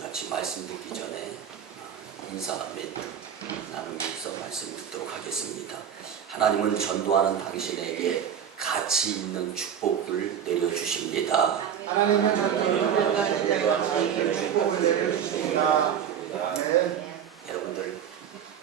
같이 말씀 듣기 전에 인사 멘트 나누면서 말씀 듣도록 하겠습니다. 하나님은 전도하는 당신에게 가치 있는 축복을 내려주십니다. 하나님은 전도하는 당신에게 가치 있는 축복을 내려주십니다.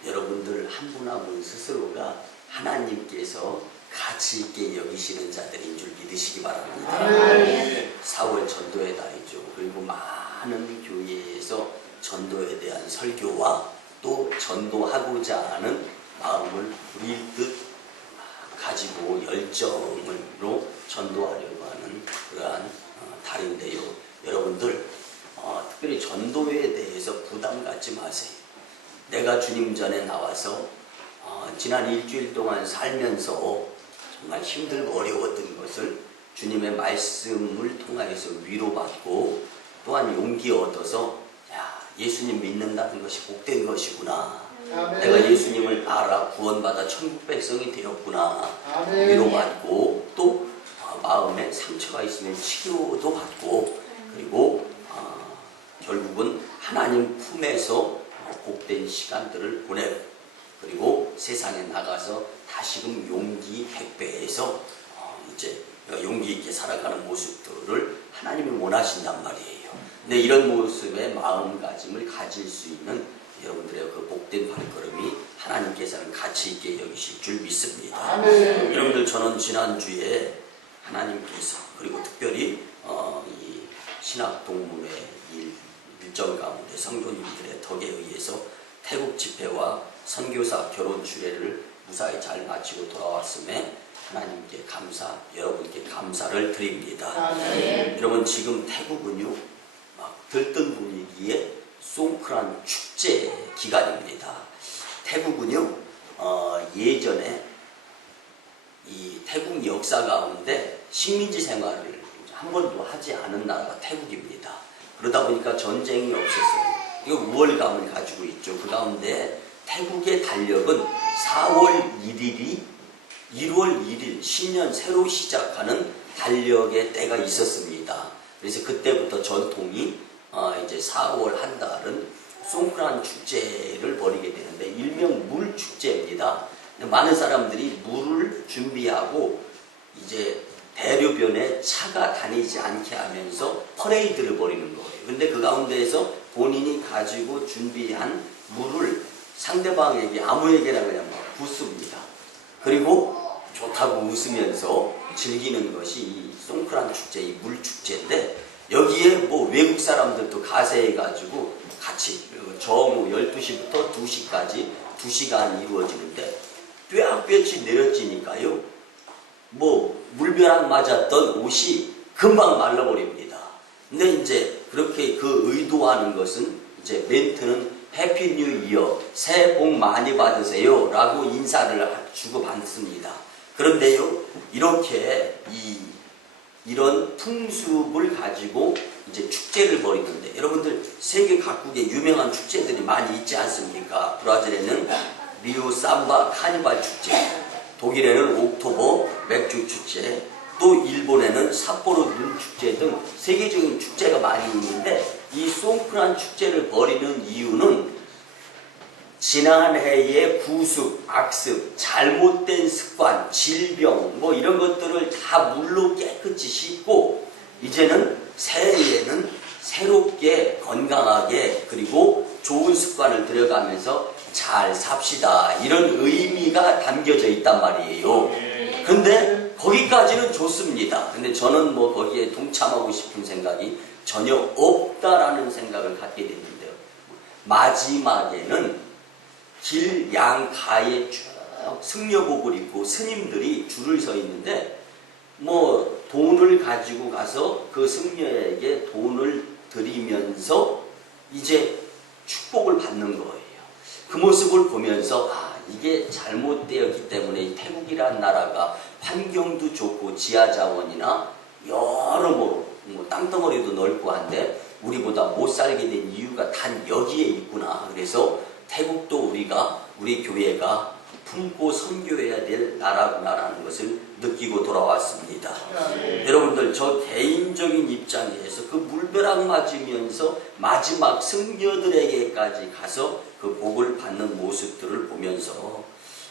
여러분들 한 분 한 분 스스로가 하나님께서 가치 있게 여기시는 자들인 줄 믿으시기 바랍니다. 4월 전도의 달이죠. 그리고 많은 교회에서 전도에 대한 설교와 또 전도하고자 하는 마음을 우리뜻 가지고 열정으로 전도하려고 하는 그러한 달인데요. 여러분들 특별히 전도에 대해서 부담 갖지 마세요. 내가 주님 전에 나와서 지난 일주일 동안 살면서 정말 힘들고 어려웠던 것을 주님의 말씀을 통하여서 위로받고 또한 용기 얻어서 예수님 믿는다는 것이 복된 것이구나. 내가 예수님을 알아 구원받아 천국 백성이 되었구나. 위로받고 또 마음에 상처가 있으면 치료도 받고 그리고 결국은 하나님 품에서 복된 시간들을 보내고 그리고 세상에 나가서 다시금 용기 100배에서 이제 용기 있게 살아가는 모습들을 하나님이 원하신단 말이에요. 근데 이런 모습의 마음가짐을 가질 수 있는 여러분들의 그 복된 발걸음이 하나님께서는 가치 있게 여기실 줄 믿습니다. 여러분들 저는 지난주에 하나님께서 그리고 특별히 이 신학동문회 일정 가운데 성도님들의 덕에 의해서 태국 집회와 선교사 결혼 주례를 무사히 잘 마치고 돌아왔음에 하나님께 여러분께 감사를 드립니다. 여러분 지금 태국은요 막 들뜬 분위기에 송크란 축제 기간입니다. 태국은요 예전에 이 태국 역사 가운데 식민지 생활을 한 번도 하지 않은 나라가 태국입니다. 그러다 보니까 전쟁이 없었어요. 이거 우월감을 가지고 있죠. 그 가운데 태국의 달력은 4월 1일이 1월 1일 신년 새로 시작하는 달력의 때가 있었습니다. 그래서 그때부터 전통이 이제 4월 한 달은 송크란 축제를 벌이게 되는데 일명 물축제입니다. 많은 사람들이 물을 준비하고 이제 대로변에 차가 다니지 않게 하면서 퍼레이드를 벌이는 거예요. 근데 그 가운데에서 본인이 가지고 준비한 물을 상대방에게 아무에게나 그냥 막 붓습니다. 그리고 좋다고 웃으면서 즐기는 것이 이 송크란 축제, 이 물축제인데 여기에 뭐 외국 사람들도 가세해가지고 같이 저뭐 12시부터 2시까지 2시간 이루어지는데 뼈아뼈치 내려지니까요. 뭐 물벼락 맞았던 옷이 금방 말라버립니다. 근데 이제 그렇게 그 의도하는 것은 이제 멘트는 해피 뉴 이어 새해 복 많이 받으세요 라고 인사를 주고 받습니다. 그런데요 이렇게 이런 풍습을 가지고 이제 축제를 벌이는데 여러분들 세계 각국에 유명한 축제들이 많이 있지 않습니까? 브라질에는 리오 삼바 카니발 축제, 독일에는 옥토버 맥주 축제, 또 일본에는 삿포로 눈 축제 등 세계적인 축제가 많이 있는데 이 송크란 축제를 벌이는 이유는 지난해의 구습, 악습, 잘못된 습관, 질병 뭐 이런 것들을 다 물로 깨끗이 씻고 이제는 새해에는 새롭게 건강하게 그리고 좋은 습관을 들여가면서 잘 삽시다 이런 의미가 담겨져 있단 말이에요. 근데 거기까지는 좋습니다. 근데 저는 뭐 거기에 동참하고 싶은 생각이 전혀 없다라는 생각을 갖게 됐는데요. 마지막에는 길 양가에 쭉 승려복을 입고 스님들이 줄을 서 있는데 뭐 돈을 가지고 가서 그 승려에게 돈을 드리면서 이제 축복을 받는 거예요. 그 모습을 보면서 이게 잘못되었기 때문에 태국이라는 나라가 환경도 좋고 지하자원이나 여러모로 뭐 땅덩어리도 넓고 한데 우리보다 못 살게 된 이유가 단 여기에 있구나. 그래서 태국도 우리 교회가 품고 선교해야 될 나라구나라는 것을 느끼고 돌아왔습니다. 여러분들 여러분들 저 개인적인 입장에서 그 물벼락 맞으면서 마지막 승려들에게까지 가서 그 복을 받는 모습들을 보면서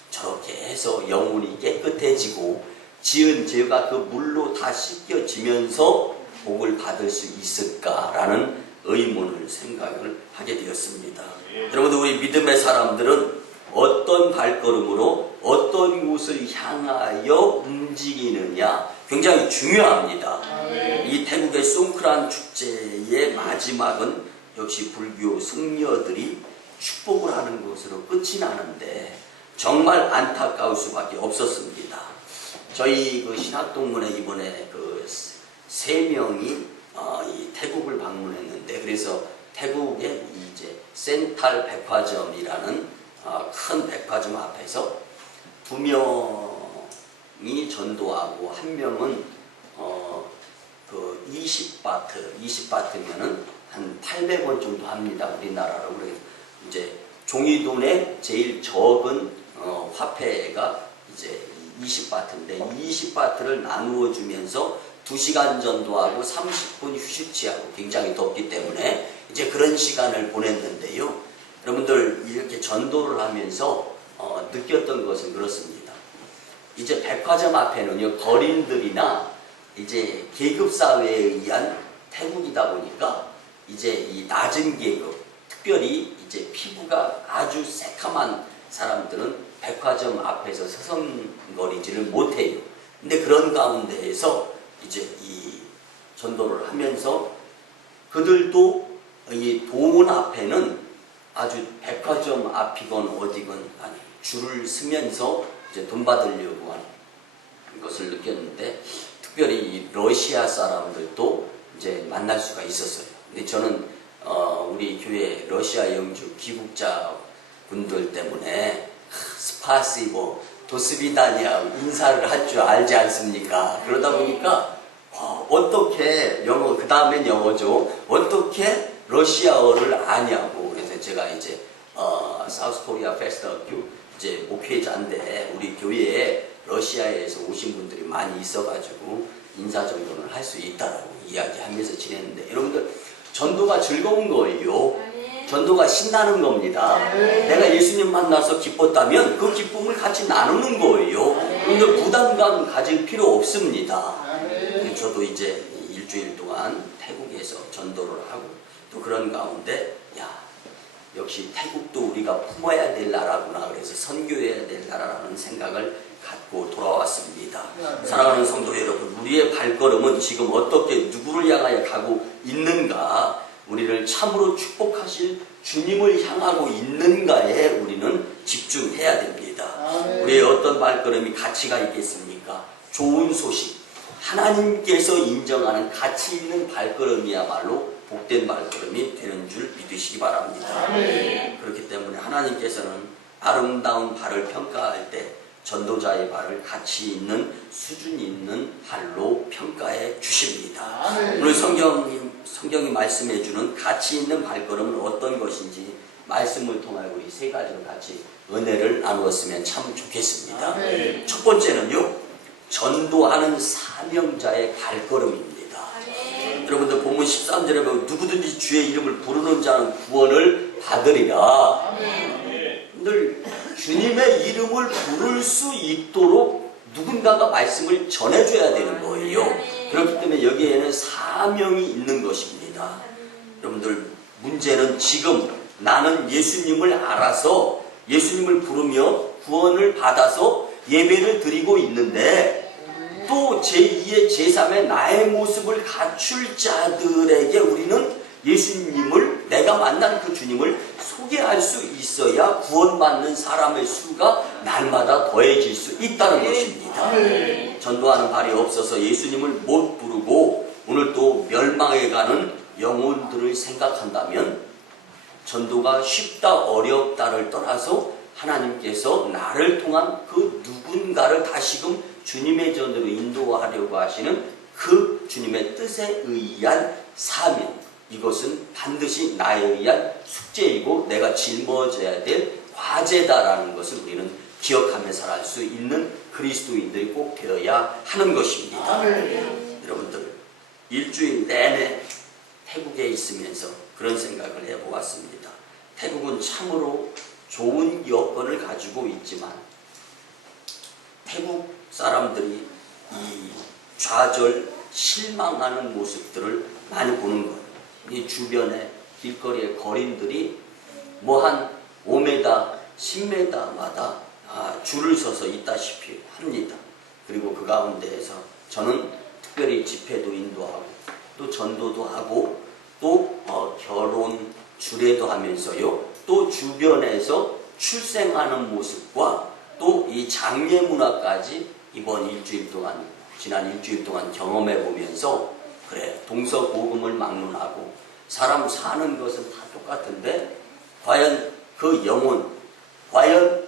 저렇게 해서 영혼이 깨끗해지고 지은 죄가 그 물로 다 씻겨지면서 복을 받을 수 있을까라는 의문을 생각을 하게 되었습니다. 여러분들 우리 믿음의 사람들은 어떤 발걸음으로 어떤 곳을 향하여 움직이느냐 굉장히 중요합니다. 이 태국의 송크란 축제의 마지막은 역시 불교 승려들이 축복을 하는 것으로 끝이 나는데 정말 안타까울 수밖에 없었습니다. 저희 그 신학동문회 이번에 그 3명이 이 태국을 방문했는데 그래서 태국의 이제 센탈 백화점이라는 큰 백화점 앞에서 2명이 전도하고 1명은 그 20바트면은 한 800원 정도 합니다. 우리나라로. 그래서 이제 종이돈의 제일 적은 화폐가 이제 20바트인데 20바트를 나누어 주면서 2시간 전도하고 30분 휴식 취하고 굉장히 덥기 때문에 이제 그런 시간을 보냈는데요. 여러분들 이렇게 전도를 하면서 느꼈던 것은 그렇습니다. 이제 백화점 앞에는요 거린들이나 이제 계급 사회에 의한 태국이다 보니까 이제 이 낮은 계급, 특별히 이제 피부가 아주 새카만 사람들은 백화점 앞에서 서성거리지를 못해요. 근데 그런 가운데에서 이제 이 전도를 하면서 그들도 이 돈 앞에는 아주 백화점 앞이건 어디건 아니 줄을 서면서 이제 돈 받으려고 하는 것을 느꼈는데 특별히 이 러시아 사람들도 이제 만날 수가 있었어요. 근데 저는 우리 교회 러시아 영주 기국자 분들 때문에 스파시보 도스비다니아 인사를 할 줄 알지 않습니까? 그러다 보니까 어떻게 영어 그 다음엔 영어죠. 어떻게 러시아어를 아냐고. 그래서 제가 이제 사우스 코리아 페스트 학교 이제 목회자인데 우리 교회에 러시아에서 오신 분들이 많이 있어가지고 인사 정도는 할 수 있다라고 이야기하면서 지냈는데 여러분들 전도가 즐거운 거예요. 전도가 신나는 겁니다. 내가 예수님 만나서 기뻤다면 그 기쁨을 같이 나누는 거예요. 그런데 부담감 가질 필요 없습니다. 저도 이제 일주일 동안 태국에서 전도를 하고 또 그런 가운데 역시 태국도 우리가 품어야 될 나라구나 그래서 선교해야 될 나라라는 생각을 갖고 돌아왔습니다. 사랑하는 성도 여러분, 우리의 발걸음은 지금 어떻게 누구를 향하여 가고 있는가, 우리를 참으로 축복하실 주님을 향하고 있는가에 우리는 집중해야 됩니다. 우리의 어떤 발걸음이 가치가 있겠습니까? 좋은 소식, 하나님께서 인정하는 가치 있는 발걸음이야말로 복된 발걸음이 되는 줄 믿으시기 바랍니다. 그렇기 때문에 하나님께서는 아름다운 발을 평가할 때 전도자의 발을 가치 있는 수준 있는 발로 평가해 주십니다. 오늘 성경이 말씀해 주는 가치 있는 발걸음은 어떤 것인지 말씀을 통하여 우리 3가지로 같이 은혜를 나누었으면 참 좋겠습니다. 첫 번째는요, 전도하는 사명자의 발걸음입니다. 여러분들 본문 13절에 보면 누구든지 주의 이름을 부르는 자는 구원을 받으리라. 늘 주님의 이름을 부를 수 있도록 누군가가 말씀을 전해줘야 되는 거예요. 그렇기 때문에 여기에는 사명이 있는 것입니다. 여러분들 문제는 지금 나는 예수님을 알아서 예수님을 부르며 구원을 받아서 예배를 드리고 있는데 또 제2의 제3의 나의 모습을 갖출 자들에게 우리는 예수님을 내가 만난 그 주님을 소개할 수 있어야 구원받는 사람의 수가 날마다 더해질 수 있다는 것입니다. 전도하는 발이 없어서 예수님을 못 부르고 오늘 또 멸망해가는 영혼들을 생각한다면 전도가 쉽다 어렵다를 떠나서 하나님께서 나를 통한 그 누군가를 다시금 주님의 전으로 인도하려고 하시는 그 주님의 뜻에 의한 사명, 이것은 반드시 나에 의한 숙제이고 내가 짊어져야 될 과제다라는 것을 우리는 기억하며 살아갈 수 있는 그리스도인들이 꼭 되어야 하는 것입니다. 여러분들 일주일 내내 태국에 있으면서 그런 생각을 해보았습니다. 태국은 참으로 좋은 여건을 가지고 있지만 태국 사람들이 이 좌절, 실망하는 모습들을 많이 보는 거예요. 이 주변에 길거리의 거린들이 뭐 한 5m, 10m마다 줄을 서서 있다시피 합니다. 그리고 그 가운데에서 저는 특별히 집회도 인도하고 또 전도도 하고 또 결혼 주례도 하면서요, 또 주변에서 출생하는 모습과 또 이 장례 문화까지 이번 일주일 동안, 지난 일주일 동안 경험해 보면서 그래, 동서고금을 막론하고 사람 사는 것은 다 똑같은데 과연 그 영혼, 과연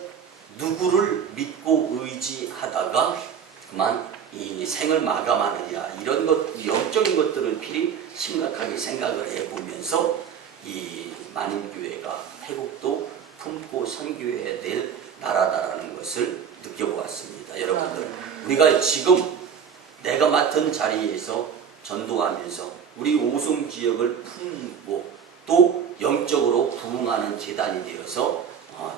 누구를 믿고 의지하다가 그만 이 생을 마감하느냐, 이런 것, 영적인 것들을 필히 심각하게 생각을 해보면서 이 만인교회가 태국도 품고 선교해야 될 나라다라는 것을 느껴보았습니다. 여러분들, 우리가 지금 내가 맡은 자리에서 전도하면서 우리 오송 지역을 품고 또 영적으로 부흥하는 재단이 되어서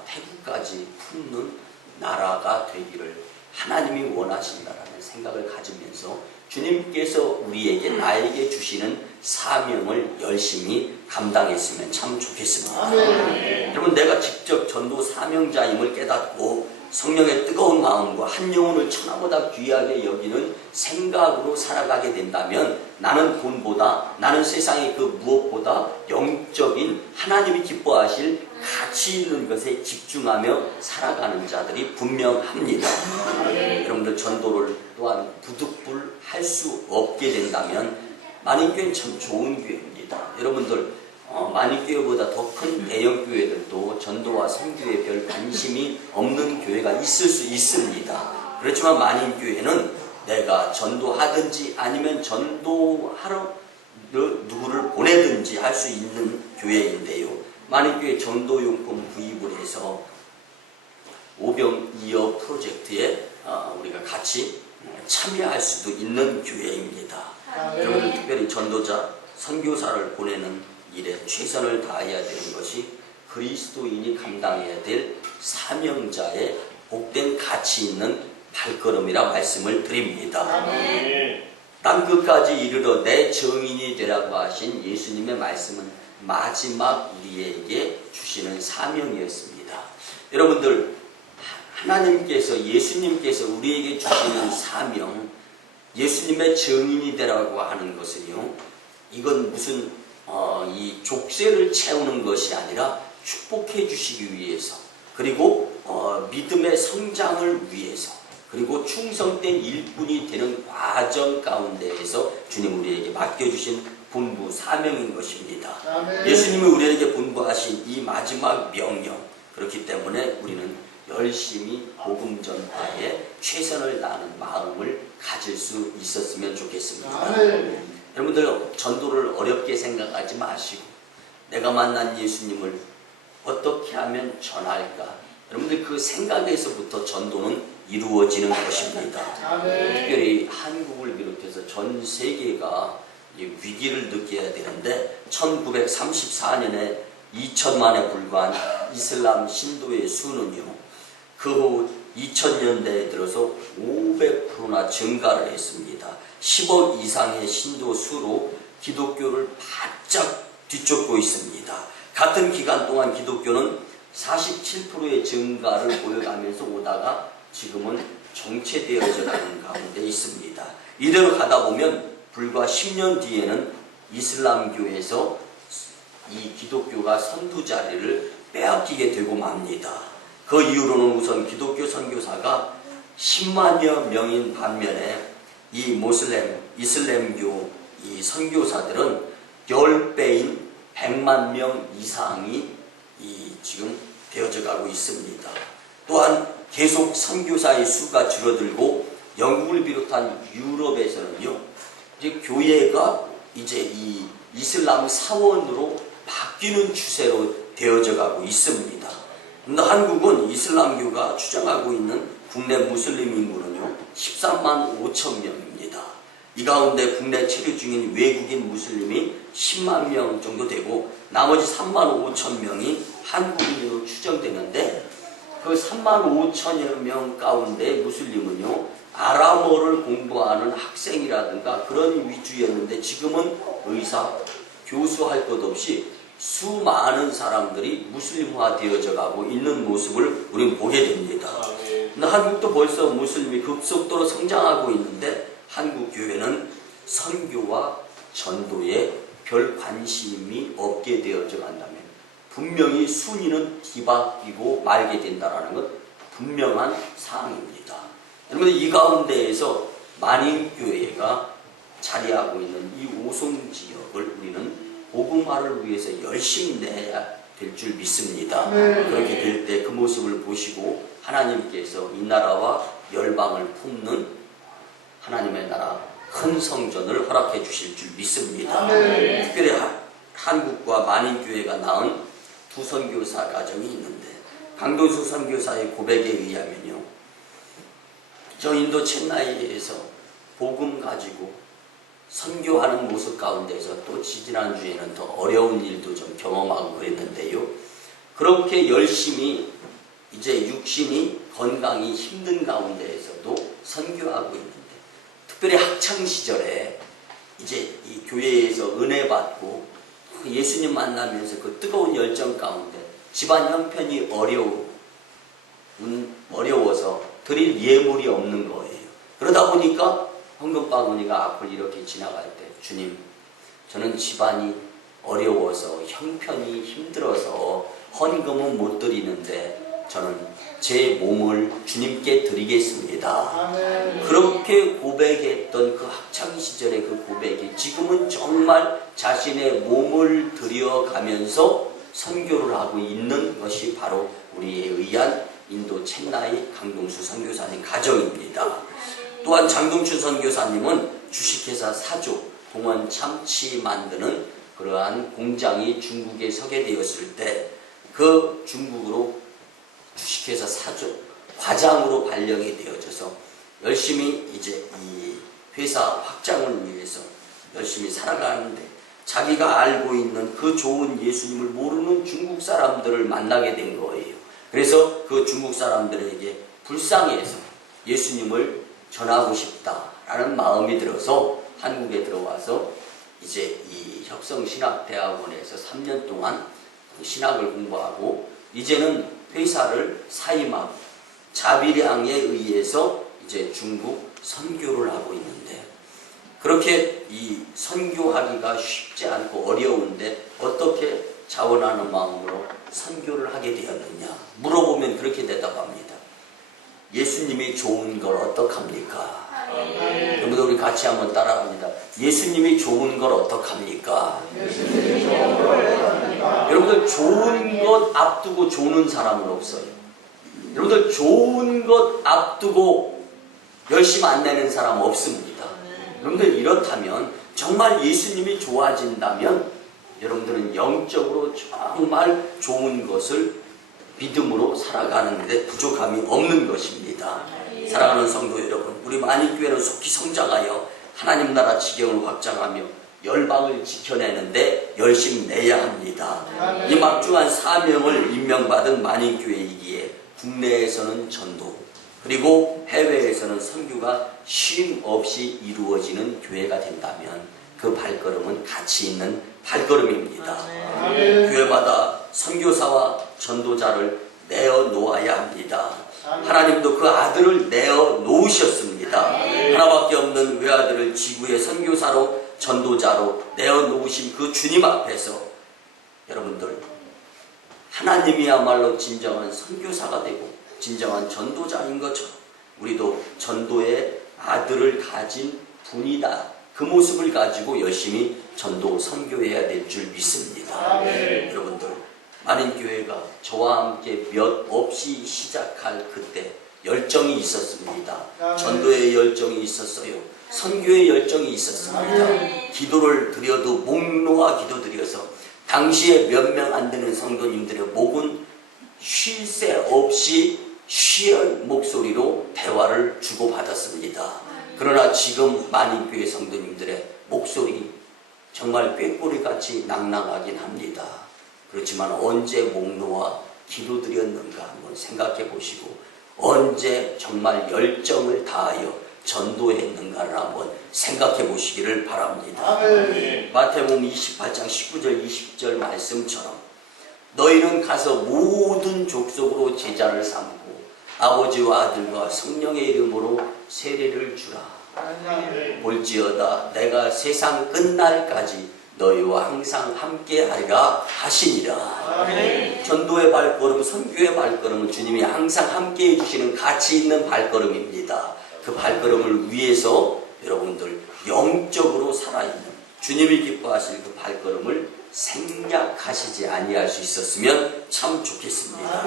태국까지 품는 나라가 되기를 하나님이 원하신다라는 생각을 가지면서 주님께서 우리에게, 나에게 주시는 사명을 열심히 감당했으면 참 좋겠습니다. 여러분, 내가 직접 전도 사명자임을 깨닫고 성령의 뜨거운 마음과 한 영혼을 천하보다 귀하게 여기는 생각으로 살아가게 된다면 나는 돈보다, 나는 세상의 그 무엇보다 영적인 하나님이 기뻐하실 가치 있는 것에 집중하며 살아가는 자들이 분명합니다. 여러분들, 전도를 또한 부득불 할 수 없게 된다면 만인교회는 참 좋은 교회입니다. 여러분들, 만인교회보다 더 큰 대형교회들도 전도와 선교에 별 관심이 없는 교회가 있을 수 있습니다. 그렇지만 만인교회는 내가 전도하든지 아니면 전도하러 누구를 보내든지 할 수 있는 교회인데요, 만인교회 전도용품 구입을 해서 오병이어 프로젝트에 우리가 같이 참여할 수도 있는 교회입니다. 여러분, 특별히 전도자, 선교사를 보내는 일에 최선을 다해야 되는 것이 그리스도인이 감당해야 될 사명자의 복된 가치 있는 발걸음이라 말씀을 드립니다. 땅 끝까지 이르러 내 증인이 되라고 하신 예수님의 말씀은 마지막 우리에게 주시는 사명이었습니다. 여러분들, 하나님께서, 예수님께서 우리에게 주시는 사명, 예수님의 증인이 되라고 하는 것은요, 이건 무슨 이 족쇄를 채우는 것이 아니라 축복해 주시기 위해서, 그리고 믿음의 성장을 위해서, 그리고 충성된 일꾼이 되는 과정 가운데에서 주님 우리에게 맡겨주신 분부 사명인 것입니다. 예수님이 우리에게 분부하신 이 마지막 명령, 그렇기 때문에 우리는 열심히 복음 전파에 최선을 다하는 마음을 가질 수 있었으면 좋겠습니다. 여러분들, 전도를 어렵게 생각하지 마시고 내가 만난 예수님을 어떻게 하면 전할까, 여러분들 그 생각에서부터 전도는 이루어지는 것입니다. 특별히 한국을 비롯해서 전 세계가 위기를 느껴야 되는데 1934년에 2천만에 불과한 이슬람 신도의 수는요, 그 후 2000년대에 들어서 500%나 증가를 했습니다. 10억 이상의 신도 수로 기독교를 바짝 뒤쫓고 있습니다. 같은 기간 동안 기독교는 47%의 증가를 보여가면서 오다가 지금은 정체되어져 가는 가운데 있습니다. 이대로 가다 보면 불과 10년 뒤에는 이슬람교에서 이 기독교가 선두 자리를 빼앗기게 되고 맙니다. 그 이후로는 우선 기독교 선교사가 10만여 명인 반면에 이 모슬렘, 이슬람교 이 선교사들은 10배인 100만 명 이상이 지금 되어져 가고 있습니다. 또한 계속 선교사의 수가 줄어들고 영국을 비롯한 유럽에서는요, 이제 교회가 이제 이 이슬람 사원으로 바뀌는 추세로 되어져 가고 있습니다. 그런데 한국은 이슬람교가 주장하고 있는 국내 무슬림 인구는요 13만 5천 명입니다. 이 가운데 국내 체류 중인 외국인 무슬림이 10만 명 정도 되고 나머지 3만 5천 명이 한국인으로 추정되는데 그 3만 5천여 명 가운데 무슬림은요 아람어를 공부하는 학생이라든가 그런 위주였는데 지금은 의사, 교수 할 것 없이 수많은 사람들이 무슬림화 되어져 가고 있는 모습을 우리는 보게 됩니다. 근데 한국도 벌써 무슬림이 급속도로 성장하고 있는데 한국 교회는 선교와 전도에 별 관심이 없게 되어져 간다면 분명히 순위는 뒤바뀌고 말게 된다는 것 분명한 사항입니다. 여러분 이 가운데에서 만인교회가 자리하고 있는 이 오송 지역을 우리는 복음화를 위해서 열심히 내야 될 줄 믿습니다. 그렇게 될 때 그 모습을 보시고 하나님께서 이 나라와 열방을 품는 하나님의 나라 큰 성전을 허락해 주실 줄 믿습니다. 특별히 한국과 만인교회가 낳은 두 선교사 가정이 있는데 강동수 선교사의 고백에 의하면요 저 인도 첸나이에서 복음 가지고 선교하는 모습 가운데서 또 지지난주에는 더 어려운 일도 좀 경험하고 그랬는데요 그렇게 열심히 이제 육신이 건강이 힘든 가운데에서도 선교하고 있는데 특별히 학창시절에 이제 이 교회에서 은혜 받고 예수님 만나면서 그 뜨거운 열정 가운데 집안 형편이 어려워서 드릴 예물이 없는 거예요. 그러다 보니까 헌금바구니가 앞을 이렇게 지나갈 때 주님 저는 집안이 어려워서 형편이 힘들어서 헌금은 못 드리는데 저는 제 몸을 주님께 드리겠습니다. 그렇게 고백했던 그 학창시절의 그 고백이 지금은 정말 자신의 몸을 들여가면서 선교를 하고 있는 것이 바로 우리에 의한 인도 첸나이 강동수 선교사님 가정입니다. 또한 장동춘 선교사님은 주식회사 사조 동원 참치 만드는 그러한 공장이 중국에 서게 되었을 때 그 중국으로 주식회사 사조 과장으로 발령이 되어져서 열심히 이제 이 회사 확장을 위해서 열심히 살아가는데 자기가 알고 있는 그 좋은 예수님을 모르는 중국 사람들을 만나게 된 거예요. 그래서 그 중국 사람들에게 불쌍해서 예수님을 전하고 싶다라는 마음이 들어서 한국에 들어와서 이제 이 혁성신학대학원에서 3년 동안 신학을 공부하고 이제는 회사를 사임하고 자비량에 의해서 이제 중국 선교를 하고 있는데 그렇게 이 선교하기가 쉽지 않고 어려운데 어떻게 자원하는 마음으로 선교를 하게 되었느냐 물어보면 그렇게 대답합니다. 예수님이 좋은 걸 어떡합니까? 여러분들 우리 같이 한번 따라합니다. 예수님이 좋은 걸 어떡합니까? 여러분들 좋은 것 앞두고 조는 사람은 없어요. 여러분들 좋은 것 앞두고 열심 안 내는 사람 없습니다. 여러분들 이렇다면 정말 예수님이 좋아진다면 여러분들은 영적으로 정말 좋은 것을 믿음으로 살아가는데 부족함이 없는 것입니다. 사랑하는 성도 여러분, 우리 만인교회는 속히 성장하여 하나님 나라 지경을 확장하며 열방을 지켜내는데 열심히 내야 합니다. 이 막중한 사명을 임명받은 만인교회이기에 국내에서는 전도 그리고 해외에서는 선교가 쉼 없이 이루어지는 교회가 된다면 그 발걸음은 가치 있는 발걸음입니다. 교회마다 선교사와 전도자를 내어 놓아야 합니다. 하나님도 그 아들을 내어 놓으셨습니다. 하나밖에 없는 외아들을 지구의 선교사로 전도자로 내어 놓으신 그 주님 앞에서 여러분들 하나님이야말로 진정한 선교사가 되고 진정한 전도자인 것처럼 우리도 전도의 아들을 가진 분이다. 그 모습을 가지고 열심히 전도 선교해야 될 줄 믿습니다. 여러분들 만인교회가 저와 함께 몇 없이 시작할 그때 열정이 있었습니다. 전도의 열정이 있었어요. 선교의 열정이 있었습니다. 기도를 드려도 목 놓아 기도 드려서 당시에 몇 명 안 되는 성도님들의 목은 쉴 새 없이 쉬의 목소리로 대화를 주고받았습니다. 그러나 지금 많은 교회 성도님들의 목소리 정말 꾀꼬리같이 낭낭하긴 합니다. 그렇지만 언제 목 놓아 기도드렸는가 한번 생각해 보시고 언제 정말 열정을 다하여 전도했는가를 한번 생각해 보시기를 바랍니다. 마태복음 28장 19절 20절 말씀처럼 너희는 가서 모든 족속으로 제자를 삼고 아버지와 아들과 성령의 이름으로 세례를 주라. 볼지어다 내가 세상 끝날까지 너희와 항상 함께하리라 하시니라. 전도의 발걸음, 선교의 발걸음은 주님이 항상 함께해 주시는 가치 있는 발걸음입니다. 그 발걸음을 위해서 여러분들 영적으로 살아있는 주님이 기뻐하실 그 발걸음을 생략하시지 아니할 수 있었으면 참 좋겠습니다.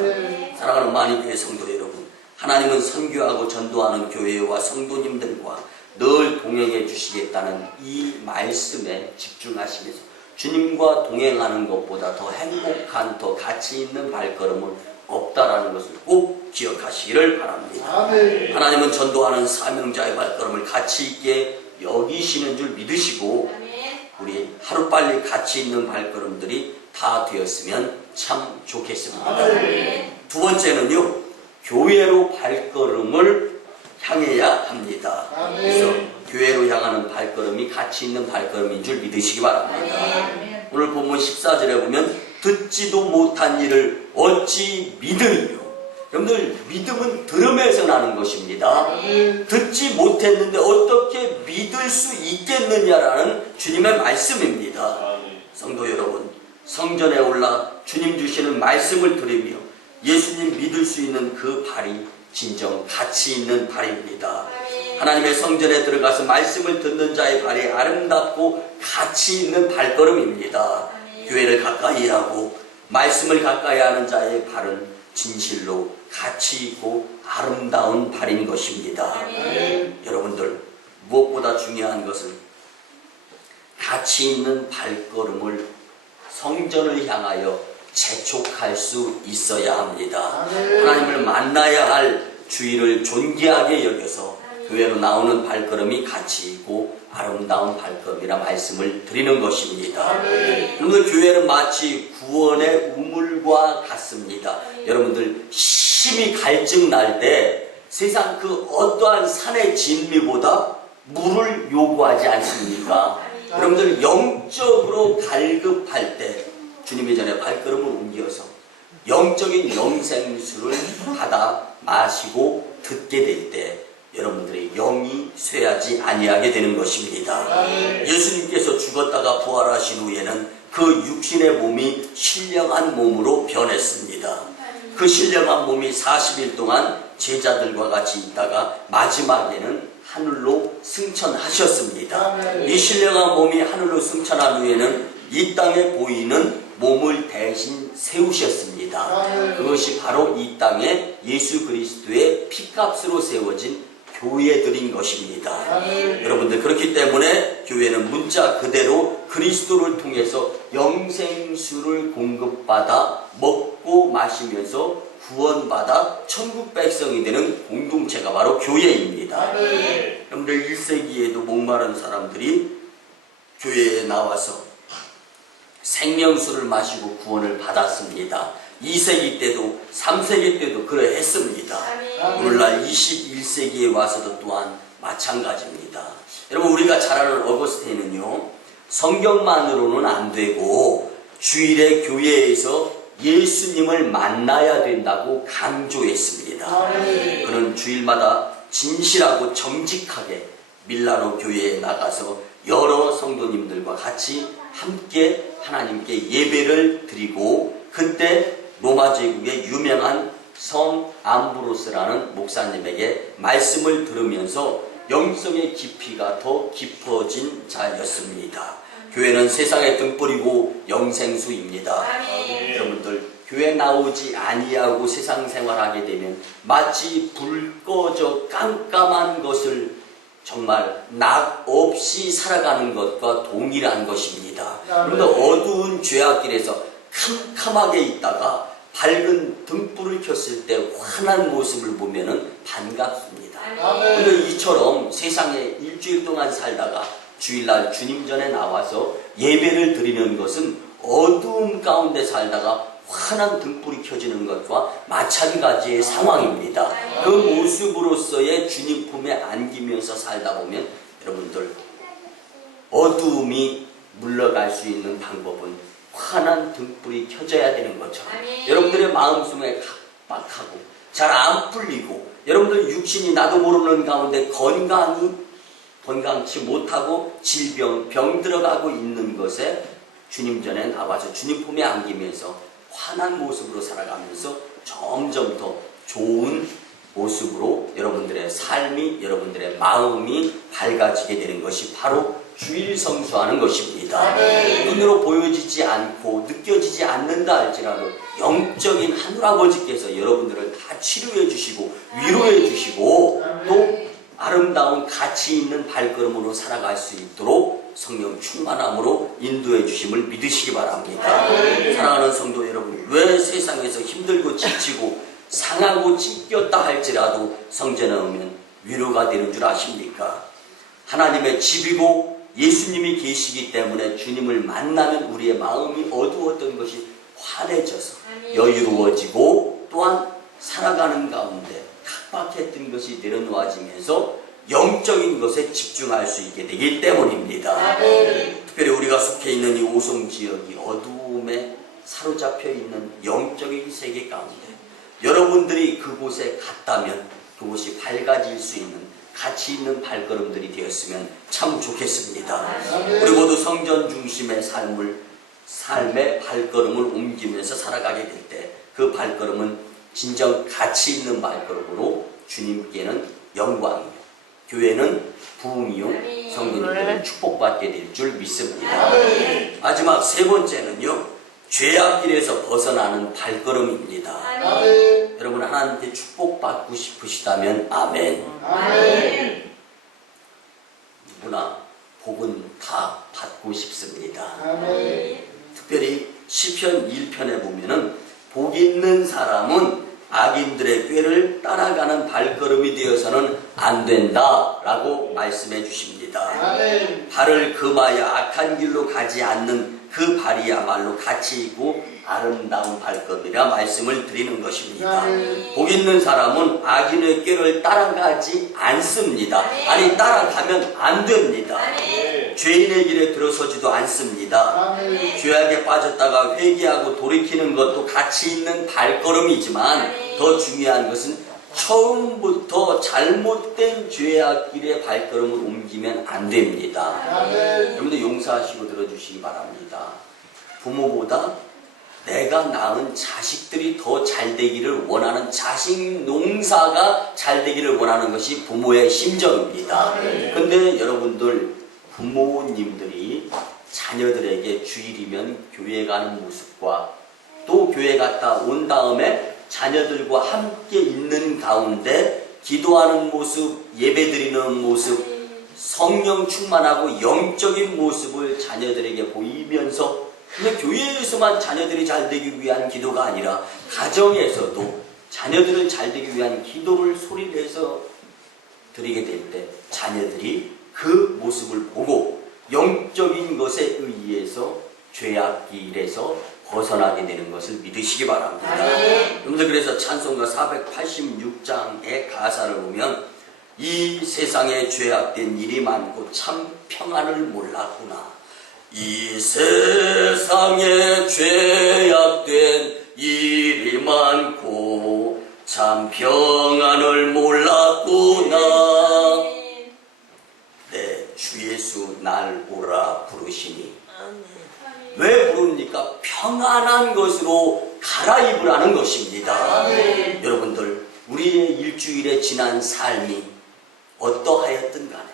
사랑하는 만인교회 성도 여러분, 하나님은 선교하고 전도하는 교회와 성도님들과 늘 동행해 주시겠다는 이 말씀에 집중하시면서 주님과 동행하는 것보다 더 행복한, 더 가치 있는 발걸음은 없다라는 것을 꼭 기억하시기를 바랍니다. 하나님은 전도하는 사명자의 발걸음을 가치 있게 여기시는 줄 믿으시고 우리 하루빨리 가치 있는 발걸음들이 다 되었으면 참 좋겠습니다. 두 번째는요, 교회로 발걸음을 향해야 합니다. 그래서 교회로 향하는 발걸음이 가치 있는 발걸음인 줄 믿으시기 바랍니다. 오늘 본문 14절에 보면 듣지도 못한 일을 어찌 믿으리요. 여러분들, 믿음은 들음에서 나는 것입니다. 듣지 못했는데 어떻게 믿을 수 있겠느냐라는 주님의 말씀입니다. 성도 여러분, 성전에 올라 주님 주시는 말씀을 들으며 예수님 믿을 수 있는 그 발이 진정 가치 있는 발입니다. 하나님의 성전에 들어가서 말씀을 듣는 자의 발이 아름답고 가치 있는 발걸음입니다. 교회를 가까이 하고 말씀을 가까이 하는 자의 발은 진실로 가치 있고 아름다운 발인 것입니다. 여러분들, 무엇보다 중요한 것은 가치 있는 발걸음을 성전을 향하여 재촉할 수 있어야 합니다. 하나님을 만나야 할 주의를 존귀하게 여겨서 교회로 나오는 발걸음이 가치 있고 아름다운 발걸음이라 말씀을 드리는 것입니다. 여러분들, 교회는 마치 구원의 우물과 같습니다. 여러분들, 심히 갈증 날 때 세상 그 어떠한 산의 진미보다 물을 요구하지 않습니까? 여러분들, 영적으로 갈급할 때 주님의 전에 발걸음을 옮겨서 영적인 영생수를 받아 마시고 듣게 될 때 여러분들의 영이 쇠하지 아니하게 되는 것입니다. 예수님께서 죽었다가 부활하신 후에는 그 육신의 몸이 신령한 몸으로 변했습니다. 그 신령한 몸이 40일 동안 제자들과 같이 있다가 마지막에는 하늘로 승천하셨습니다. 이 신령한 몸이 하늘로 승천한 후에는 이 땅에 보이는 몸을 대신 세우셨습니다. 그것이 바로 이 땅에 예수 그리스도의 피값으로 세워진 교회들인 것입니다. 여러분들, 그렇기 때문에 교회는 문자 그대로 그리스도를 통해서 영생수를 공급받아 먹고 마시면서 구원받아 천국 백성이 되는 공동체가 바로 교회입니다. 여러분들, 1세기에도 목마른 사람들이 교회에 나와서 생명수를 마시고 구원을 받았습니다. 2세기 때도 3세기 때도 그러했습니다. 오늘날 21세기에 와서도 또한 마찬가지입니다. 여러분, 우리가 잘 아는 어거스틴은요, 성경만으로는 안 되고 주일에 교회에서 예수님을 만나야 된다고 강조했습니다. 그는 주일마다 진실하고 정직하게 밀라노 교회에 나가서 여러 성도님들과 같이 함께 하나님께 예배를 드리고, 그때 로마 제국의 유명한 성 암브로스라는 목사님에게 말씀을 들으면서 영성의 깊이가 더 깊어진 자였습니다. 교회는 세상의 등불이고 영생수입니다. 여러분들, 교회 나오지 아니하고 세상 생활하게 되면 마치 불 꺼져 깜깜한 것을 정말 낙 없이 살아가는 것과 동일한 것입니다. 그런데 어두운 죄악길에서 캄캄하게 있다가 밝은 등불을 켰을 때 환한 모습을 보면은 반갑습니다. 아멘. 근데 이처럼 세상에 일주일 동안 살다가 주일날 주님 전에 나와서 예배를 드리는 것은 어두움 가운데 살다가 환한 등불이 켜지는 것과 마찬가지의 상황입니다. 그 모습으로서의 주님 품에 안기면서 살다 보면 여러분들 어두움이 물러갈 수 있는 방법은 환한 등불이 켜져야 되는 것처럼 여러분들의 마음속에 각박하고 잘 안 풀리고 여러분들 육신이 나도 모르는 가운데 건강치 못하고 질병, 병 들어가고 있는 것에 주님 전에 나와서 주님 품에 안기면서 환한 모습으로 살아가면서 점점 더 좋은 모습으로 여러분들의 삶이, 여러분들의 마음이 밝아지게 되는 것이 바로 주일 성수하는 것입니다. 눈으로 보여지지 않고 느껴지지 않는다 할지라도 영적인 하늘아버지께서 여러분들을 다 치료해 주시고 위로해 주시고 또 아름다운 가치 있는 발걸음으로 살아갈 수 있도록 성령 충만함으로 인도해 주심을 믿으시기 바랍니다. 사랑하는 성도 여러분, 왜 세상에서 힘들고 지치고 상하고 찢겼다 할지라도 성전에 오면 위로가 되는 줄 아십니까? 하나님의 집이고 예수님이 계시기 때문에 주님을 만나면 우리의 마음이 어두웠던 것이 환해져서 여유로워지고 또한 살아가는 가운데 각박했던 것이 내려놓아지면서 영적인 것에 집중할 수 있게 되기 때문입니다. 특별히 우리가 속해 있는 이 오송지역이 어두움에 사로잡혀 있는 영적인 세계 가운데 여러분들이 그곳에 갔다면 그곳이 밝아질 수 있는 가치 있는 발걸음들이 되었으면 참 좋겠습니다. 우리 모두 성전 중심의 삶의 발걸음을 옮기면서 살아가게 될 때 그 발걸음은 진정 가치 있는 발걸음으로 주님께는 영광이요, 교회는 부흥이요, 성도님들은 축복받게 될 줄 믿습니다. 마지막 세 번째는요, 죄악길에서 벗어나는 발걸음입니다. 여러분 하나님께 축복받고 싶으시다면 아멘. 누구나 복은 다 받고 싶습니다. 특별히 시편 1편에 보면은 복 있는 사람은 악인들의 꾀를 따라가는 발걸음이 되어서는 안 된다라고 말씀해 주십니다. 발을 금하여 악한 길로 가지 않는 그 발이야말로 가치 있고 아름다운 발걸음이라 말씀을 드리는 것입니다. 복 있는 사람은 악인의 꾀를 따라가지 않습니다. 아니 따라가면 안 됩니다. 죄인의 길에 들어서지도 않습니다. 죄악에 빠졌다가 회개하고 돌이키는 것도 가치 있는 발걸음이지만 더 중요한 것은 처음부터 잘못된 죄악 길의 발걸음을 옮기면 안 됩니다. 여러분들 용서하시고 들어주시기 바랍니다. 부모보다 내가 낳은 자식들이 더 잘 되기를 원하는 자식 농사가 잘 되기를 원하는 것이 부모의 심정입니다. 근데 여러분들 부모님들이 자녀들에게 주일이면 교회 가는 모습과 또 교회 갔다 온 다음에 자녀들과 함께 있는 가운데 기도하는 모습, 예배드리는 모습, 성령 충만하고 영적인 모습을 자녀들에게 보이면서 근데 교회에서만 자녀들이 잘 되기 위한 기도가 아니라 가정에서도 자녀들을 잘 되기 위한 기도를 소리를 해서 드리게 될 때 자녀들이 그 모습을 보고 영적인 것에 의해서 죄악 길에서 벗어나게 되는 것을 믿으시기 바랍니다. 여러분들 그래서 찬송가 486장의 가사를 보면 이 세상에 죄악된 일이 많고 참 평안을 몰랐구나. 이 세상에 죄악된 일이 많고 참 평안을 몰랐구나. 네, 주 예수 날 오라 부르시니 왜 부릅니까? 평안한 것으로 갈아입으라는 것입니다. 여러분들 우리의 일주일에 지난 삶이 어떠하였든 간에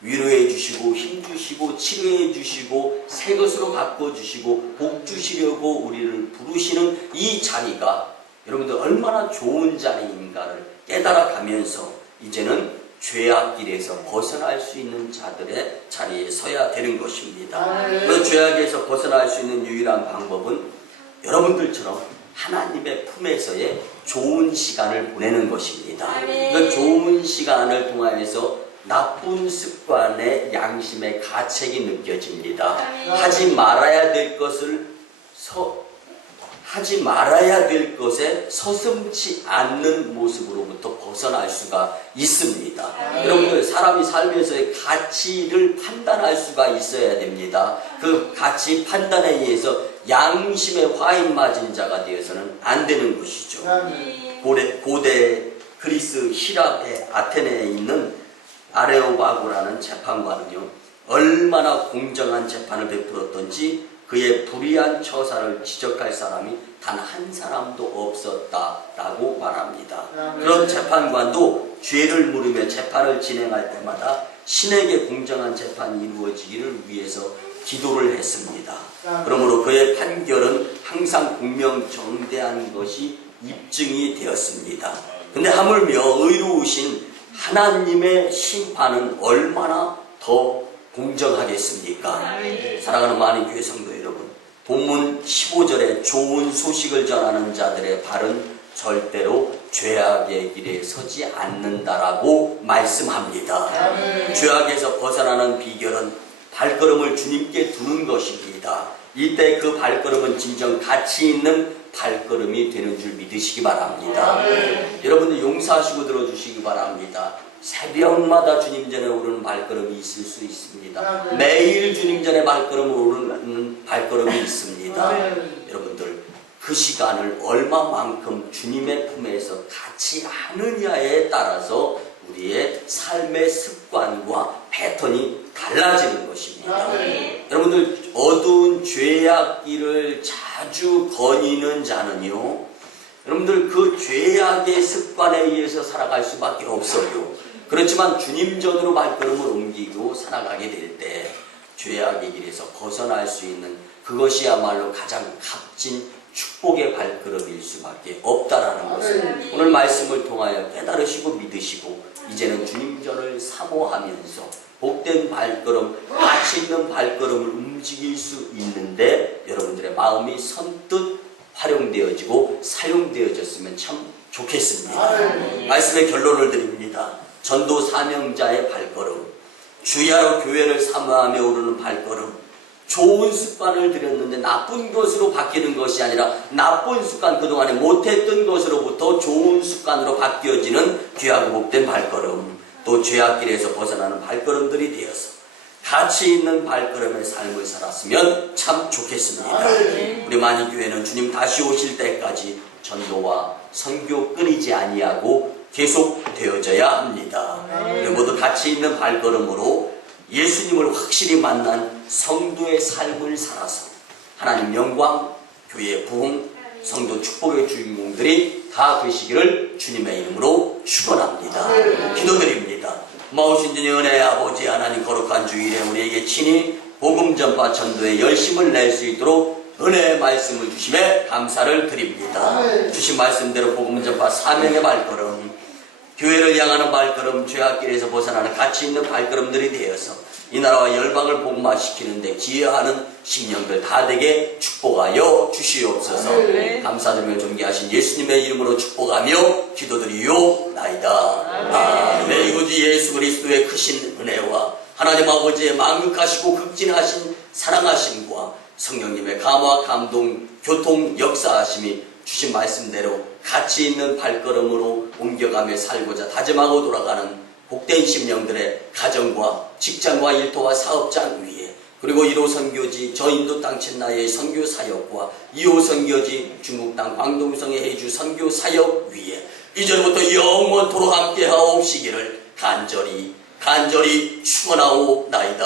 위로해 주시고 힘 주시고 치료해 주시고 새 것으로 바꿔 주시고 복 주시려고 우리를 부르시는 이 자리가 여러분들 얼마나 좋은 자리인가를 깨달아가면서 이제는 죄악길에서 벗어날 수 있는 자들의 자리에 서야 되는 것입니다. 그 죄악에서 벗어날 수 있는 유일한 방법은 여러분들처럼 하나님의 품에서의 좋은 시간을 보내는 것입니다. 그 좋은 시간을 통하여서 나쁜 습관의 양심의 가책이 느껴집니다. 하지 말아야 될 것에 서슴지 않는 모습으로부터 벗어날 수가 있습니다. 여러분들, 사람이 살면서의 가치를 판단할 수가 있어야 됩니다. 그 가치 판단에 의해서 양심의 화인 맞은 자가 되어서는 안 되는 것이죠. 고대 그리스 히랍의 아테네에 있는 아레오바고라는 재판관은요, 얼마나 공정한 재판을 베풀었던지 그의 불의한 처사를 지적할 사람이 단 한 사람도 없었다라고 말합니다. 그런 재판관도 죄를 물으며 재판을 진행할 때마다 신에게 공정한 재판이 이루어지기를 위해서 기도를 했습니다. 그러므로 그의 판결은 항상 공명정대한 것이 입증이 되었습니다. 근데 하물며 의로우신 하나님의 심판은 얼마나 더 공정하겠습니까? 사랑하는 많은 교회 성도 여러분, 본문 15절에 좋은 소식을 전하는 자들의 발은 절대로 죄악의 길에 서지 않는다라고 말씀합니다. 죄악에서 벗어나는 비결은 발걸음을 주님께 두는 것입니다. 이때 그 발걸음은 진정 가치 있는 발걸음이 되는 줄 믿으시기 바랍니다. 여러분들 용서하시고 들어주시기 바랍니다. 새벽마다 주님 전에 오르는 발걸음이 있을 수 있습니다. 매일 주님 전에 발걸음을 오르는 발걸음이 있습니다. 여러분들, 그 시간을 얼마만큼 주님의 품에서 같이 하느냐에 따라서 우리의 삶의 습관과 패턴이 달라지는 것입니다. 여러분들, 어두운 죄악 길을 자주 거니는 자는요, 여러분들 그 죄악의 습관에 의해서 살아갈 수밖에 없어요. 그렇지만 주님 전으로 발걸음을 옮기고 살아가게 될 때 죄악의 길에서 벗어날 수 있는 그것이야말로 가장 값진 축복의 발걸음일 수밖에 없다라는 것을 오늘 말씀을 통하여 깨달으시고 믿으시고 이제는 주님 전을 사모하면서 복된 발걸음, 가치 있는 발걸음을 움직일 수 있는데 여러분들의 마음이 선뜻 활용되어지고 사용되어졌으면 참 좋겠습니다. 말씀의 결론을 드립니다. 전도 사명자의 발걸음, 주야로 교회를 사모하며 오르는 발걸음, 좋은 습관을 들였는데 나쁜 것으로 바뀌는 것이 아니라 나쁜 습관, 그동안에 못했던 것으로부터 좋은 습관으로 바뀌어지는 귀하고 복된 발걸음, 또 죄악길에서 벗어나는 발걸음들이 되어서 가치 있는 발걸음의 삶을 살았으면 참 좋겠습니다. 우리 만인교회는 주님 다시 오실 때까지 전도와 선교 끊이지 아니하고 계속 되어져야 합니다. 우리 모두 가치 있는 발걸음으로 예수님을 확실히 만난 성도의 삶을 살아서 하나님 영광, 교회의 부흥, 성도 축복의 주인공들이 다 되시기를 주님의 이름으로 축원합니다. 기도드립니다. 마우신 주님 은혜의 아버지 하나님, 거룩한 주일에 우리에게 친히 복음 전파 전도에 열심을 낼 수 있도록 은혜의 말씀을 주심에 감사를 드립니다. 주신 말씀대로 복음 전파 사명의 발걸음, 교회를 향하는 발걸음, 죄악길에서 벗어나는 가치 있는 발걸음들이 되어서 이 나라와 열방을 복음화시키는데 기여하는 심령들 다 되게 축복하여 주시옵소서. 감사드리며 존귀하신 예수님의 이름으로 축복하며 기도드리오나이다. 아멘. 이곳 예수 그리스도의 크신 은혜와 하나님 아버지의 만극하시고 극진하신 사랑하심과 성령님의 감화 감동 교통 역사하심이 주신 말씀대로 가치 있는 발걸음으로 옮겨가며 살고자 다짐하고 돌아가는 복된 심령들의 가정과 직장과 일터와 사업장 위에, 그리고 1호 선교지 저 인도 땅 첸나이의 선교 사역과 2호 선교지 중국 땅 광동성의 해주 선교 사역 위에 이전부터 영원토록 함께 하옵시기를 간절히 축원하오나이다.